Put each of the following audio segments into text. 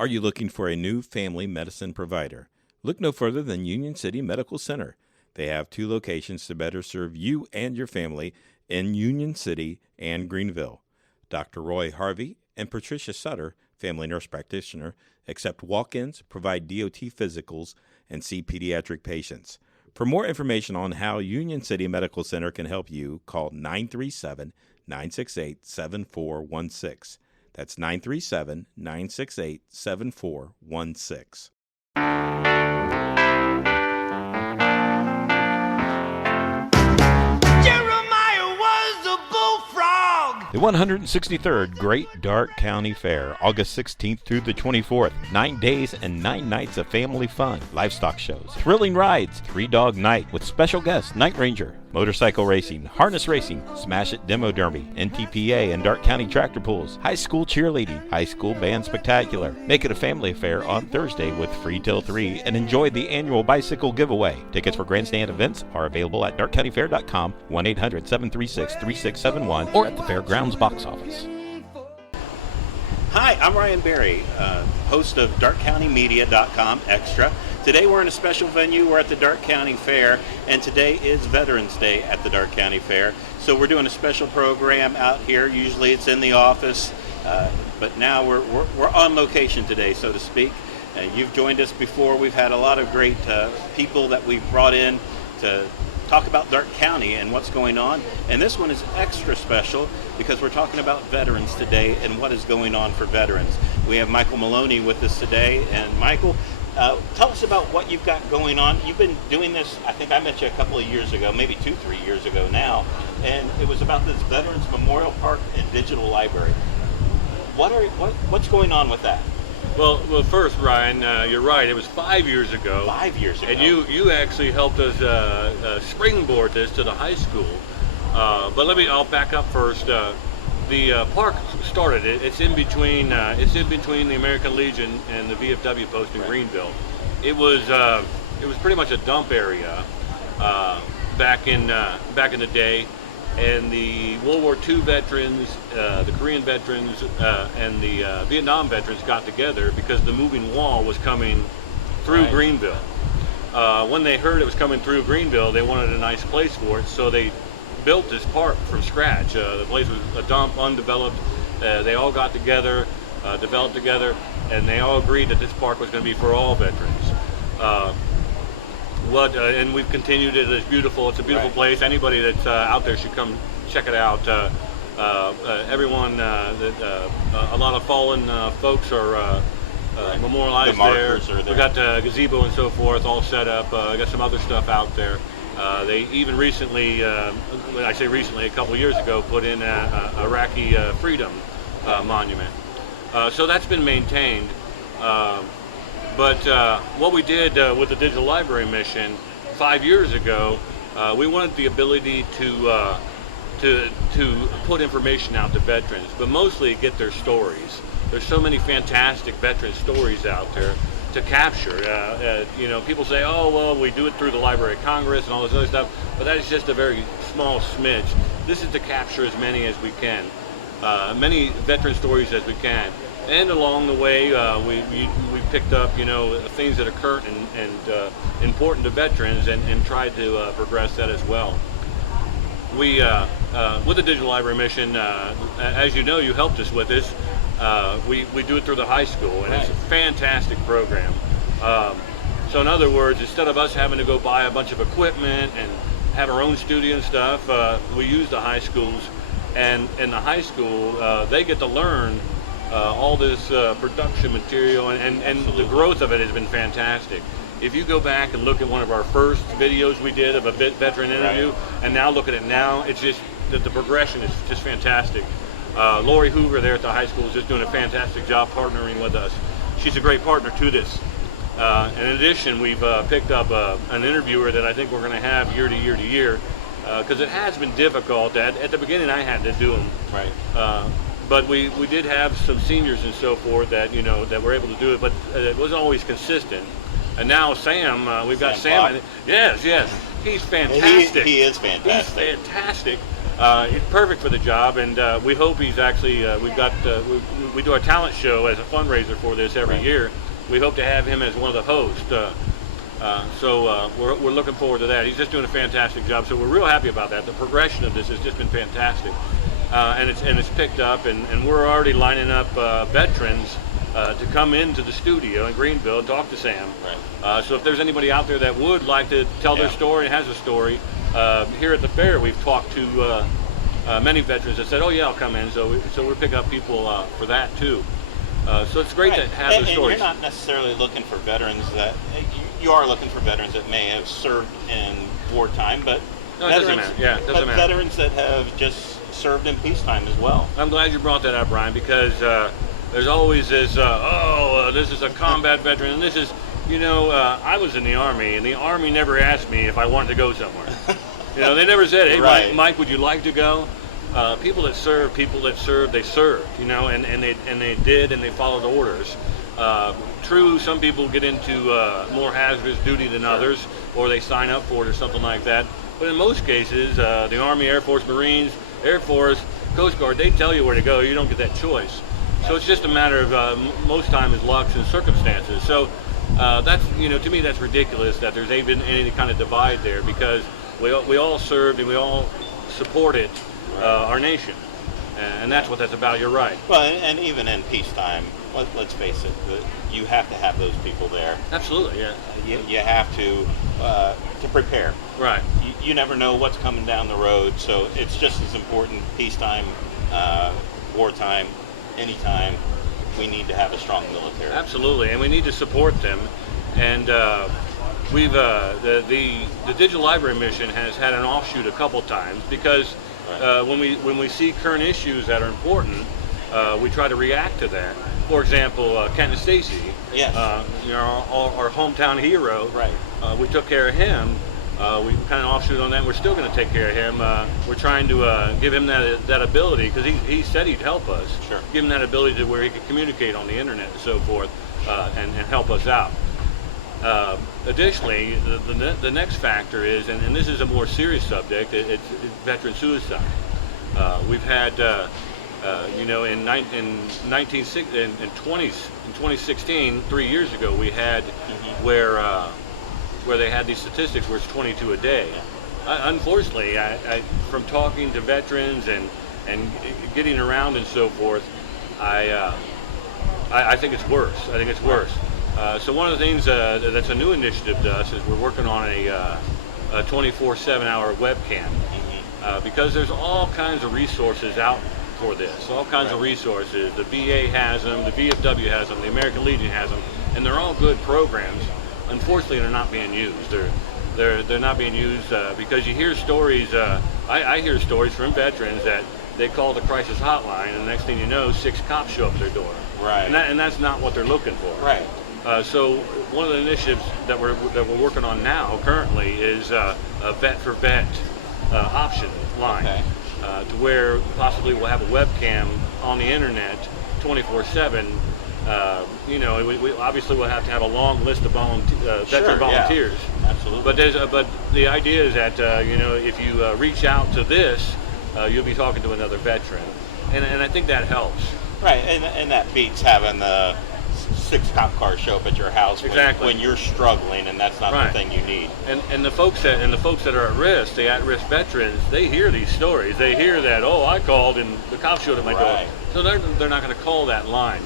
Are you looking for a new family medicine provider? Look no further than Union City Medical Center. They have 2 locations to better serve you and your family in Union City and Greenville. Dr. Roy Harvey and Patricia Sutter, family nurse practitioner, accept walk-ins, provide DOT physicals, and see pediatric patients. For more information on how Union City Medical Center can help you, call 937-968-7416. That's 937-968-7416. The 163rd Great Dark County Fair, August 16th through the 24th. 9 days and 9 nights of family fun, livestock shows, thrilling rides, 3-dog night with special guests, Night Ranger, motorcycle racing, harness racing, Smash It Demo Derby, NTPA and Dark County tractor pulls, high school cheerleading, high school band spectacular. Make it a family affair on Thursday with free till 3 and enjoy the annual bicycle giveaway. Tickets for grandstand events are available at darkcountyfair.com, 1-800-736-3671, or at the fairgrounds box office. Hi, I'm Ryan Berry, host of darkcountymedia.com Extra. Today we're in a special venue. We're at the Dark County Fair, and today is Veterans Day at the Dark County Fair. So we're doing a special program out here. Usually it's in the office, but now we're on location today, so to speak. You've joined us before. We've had a lot of great people that we've brought in to talk about Dark County and what's going on. And this one is extra special because we're talking about veterans today and what is going on for veterans. We have Michael Maloney with us today. And Michael, tell us about what you've got going on. You've been doing this, I think I met you a couple of years ago, maybe 2-3 years ago now, and it was about this Veterans Memorial Park and Digital Library. What's going on with that? Well, first, Ryan, you're right. It was 5 years ago. 5 years ago. And you actually helped us springboard this to the high school. But I'll back up first. The park started. It's in between the American Legion and the VFW post in Greenville. It was pretty much a dump area back in the day. And the World War II veterans, the Korean veterans, and the Vietnam veterans got together because the moving wall was coming through Greenville. When they heard it was coming through Greenville, they wanted a nice place for it, so they built this park from scratch. The place was a dump, undeveloped. They all got together, developed together, and they all agreed that this park was going to be for all veterans. And we've continued it. It's beautiful. It's a beautiful place. Anybody that's out there should come check it out. Everyone, a lot of fallen folks are memorialized there. We got the gazebo and so forth all set up. Got some other stuff out there. They even recently, when I say recently, a couple of years ago, put in a Iraqi freedom monument. So that's been maintained. But what we did with the digital library mission 5 years ago, we wanted the ability to put information out to veterans, but mostly get their stories. There's so many fantastic veteran stories out there to capture. People say, oh, well, we do it through the Library of Congress and all this other stuff, but that is just a very small smidge. This is to capture as many as we can, many veteran stories as we can. And along the way, we picked up, things that are current and important to veterans and tried to progress that as well. We, with the Digital Library Mission, as you know, you helped us with this. We do it through the high school, and it's a fantastic program. So in other words, instead of us having to go buy a bunch of equipment and have our own studio and stuff, we use the high schools. And in the high school, they get to learn all this production material, and the growth of it has been fantastic. If you go back and look at one of our first videos we did of a veteran interview, and now look at it now, it's just that the progression is just fantastic. Lori Hoover there at the high school is just doing a fantastic job partnering with us. She's a great partner to this. In addition, we've picked up an interviewer that I think we're going to have year to year to year, because it has been difficult. At the beginning, I had to do them. Right. But we did have some seniors and so forth that that were able to do it, but it wasn't always consistent. And now Sam, we've got Sam. Yes, he's fantastic. He is fantastic. He's fantastic. He's perfect for the job, and we hope he's actually. We do our talent show as a fundraiser for this every year. We hope to have him as one of the hosts. So we're looking forward to that. He's just doing a fantastic job. So we're real happy about that. The progression of this has just been fantastic, and it's picked up, and we're already lining up veterans to come into the studio in Greenville and talk to Sam. Right. So if there's anybody out there that would like to tell their story and has a story, here at the fair we've talked to many veterans that said, "Oh yeah, I'll come in." So we're picking up people for that too. So it's great to have those stories. And you're not necessarily looking for veterans that you are looking for veterans that may have served in wartime, but no, it doesn't matter. Yeah, it doesn't matter. Veterans that have just served in peacetime as well. I'm glad you brought that up, Brian, because there's always this, this is a combat veteran, and this is, I was in the Army, and the Army never asked me if I wanted to go somewhere. They never said, "Hey, right. Mike, would you like to go?" People that served, they served, and they did, and they followed orders. True, some people get into more hazardous duty than others, or they sign up for it or something like that. But in most cases, the Army, Air Force, Marines, Air Force, Coast Guard, they tell you where to go. You don't get that choice. So it's just a matter of most times is luck and circumstances. So that's, to me, that's ridiculous that there's even any kind of divide there, because we all served and we all supported our nation. And that's what that's about. You're right. Well, and even in peacetime, let's face it, you have to have those people there. Absolutely, yeah. You have to prepare. Right. You never know what's coming down the road, so it's just as important peacetime, wartime, anytime. We need to have a strong military. Absolutely, and we need to support them. And we've the Digital Library Mission has had an offshoot a couple times, because when we see current issues that are important, we try to react to that. For example, Kenton Stacy, yes, our hometown hero. Right. We took care of him. We kind of offshoot on that. We're still going to take care of him. We're trying to give him that ability, because he said he'd help us. Sure. Give him that ability to where he could communicate on the internet and so forth, and help us out. Additionally, the next factor is, and this is a more serious subject, it's veteran suicide. We've had, in 2016, 3 years ago, we had where they had these statistics where it's 22 a day. Unfortunately, I from talking to veterans and getting around and so forth, I think it's worse. I think it's worse. So one of the things that's a new initiative to us is we're working on a 24/7 hour webcam, because there's all kinds of resources out for this, all kinds of resources. The VA has them, the VFW has them, the American Legion has them, and they're all good programs. Unfortunately, they're not being used. They're not being used because you hear stories. I hear stories from veterans that they call the crisis hotline, and the next thing you know, 6 cops show up at their door. Right. And that's not what they're looking for. Right. So one of the initiatives that we're working on now currently is a vet for vet option line, to where possibly we'll have a webcam on the internet 24/7. We obviously will have to have a long list of veteran volunteers. Yeah. Absolutely. But the idea is that if you reach out to this, you'll be talking to another veteran, and I think that helps. Right, and that beats having the 6 cop cars show up at your house when you're struggling, and that's not the thing you need. And the folks that are at risk, the at-risk veterans, they hear these stories. They hear that, I called and the cops showed up at my door. So they're not going to call that line.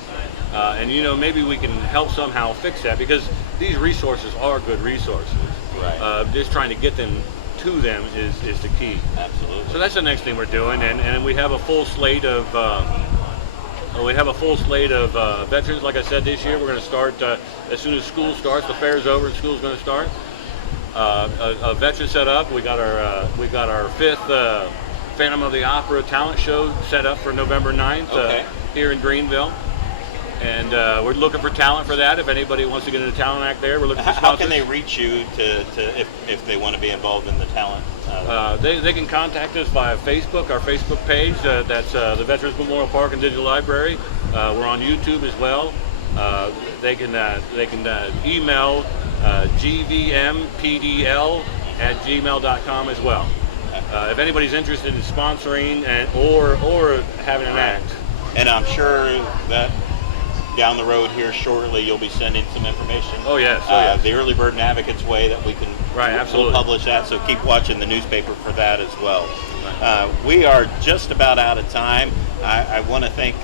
And maybe we can help somehow fix that, because these resources are good resources. Right. Just trying to get them to them is the key. Absolutely. So that's the next thing we're doing, and we have a full slate of veterans. Like I said, this year we're going to start as soon as school starts. The fair's over and school's going to start. A veteran set up. We got our 5th Phantom of the Opera talent show set up for November 9th here in Greenville. And we're looking for talent for that. If anybody wants to get into talent act there, we're looking for sponsors. How can they reach you if they want to be involved in the talent? They can contact us via Facebook, our Facebook page. That's the Veterans Memorial Park and Digital Library. We're on YouTube as well. They can email gvmpdl@gmail.com as well. if anybody's interested in sponsoring or having an act. And I'm sure that down the road here shortly you'll be sending some information. Oh yes, oh yes. The Early Bird Advocates way that we can absolutely. We'll publish that, so keep watching the newspaper for that as well. We are just about out of time. I want to thank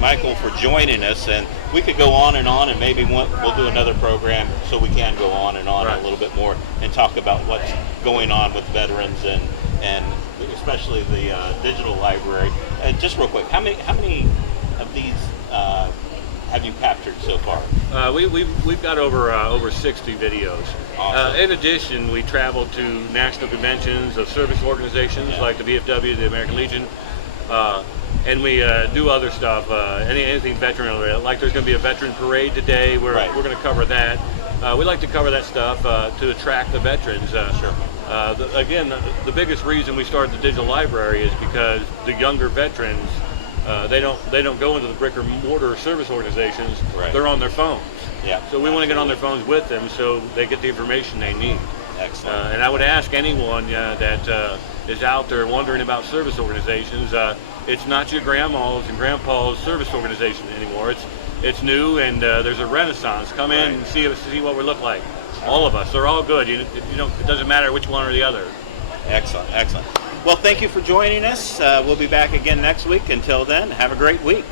Michael for joining us, and we could go on, and maybe we'll do another program so we can go on a little bit more and talk about what's going on with veterans and especially the digital library. And just real quick, how many of these have you captured so far? We've got over 60 videos. Awesome. In addition, we travel to national conventions of service organizations like the VFW, the American Legion, and we do other stuff, anything veteran related. Like there's going to be a veteran parade today. We're going to cover that. We like to cover that stuff to attract the veterans. Sure. Again, the biggest reason we started the digital library is because the younger veterans, they don't go into the brick or mortar service organizations. They're on their phones. Yeah. So we want to get on their phones with them so they get the information they need. Excellent. And I would ask anyone that is out there wondering about service organizations. It's not your grandma's and grandpa's service organization anymore. It's new, and there's a renaissance. Come in and see what we look like. All of us. They're all good. It doesn't matter which one or the other. Excellent. Well, thank you for joining us. We'll be back again next week. Until then, have a great week.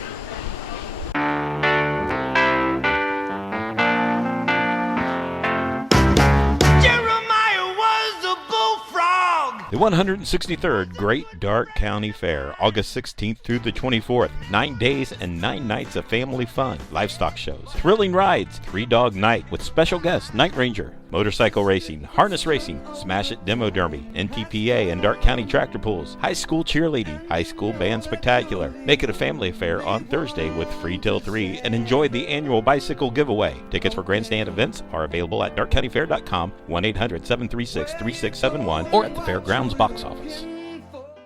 The 163rd Great Dark County Fair, August 16th through the 24th. 9 days and 9 nights of family fun, livestock shows, thrilling rides, 3-dog night with special guest Night Ranger, motorcycle racing, harness racing, Smash It Demo Derby, NTPA and Dark County tractor pulls, high school cheerleading, high school band spectacular. Make it a family affair on Thursday with free till 3 and enjoy the annual bicycle giveaway. Tickets for grandstand events are available at darkcountyfair.com, 1-800-736-3671, or at the fairgrounds box office.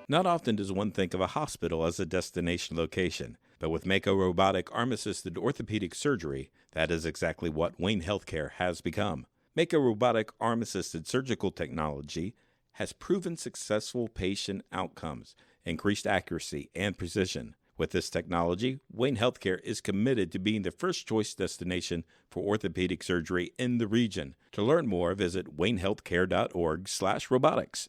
Not often does one think of a hospital as a destination location, but with Mako Robotic Arm-Assisted Orthopedic Surgery, that is exactly what Wayne Healthcare has become. Mako Robotic Arm-Assisted Surgical Technology has proven successful patient outcomes, increased accuracy, and precision. With this technology, Wayne Healthcare is committed to being the first choice destination for orthopedic surgery in the region. To learn more, visit waynehealthcare.org/robotics.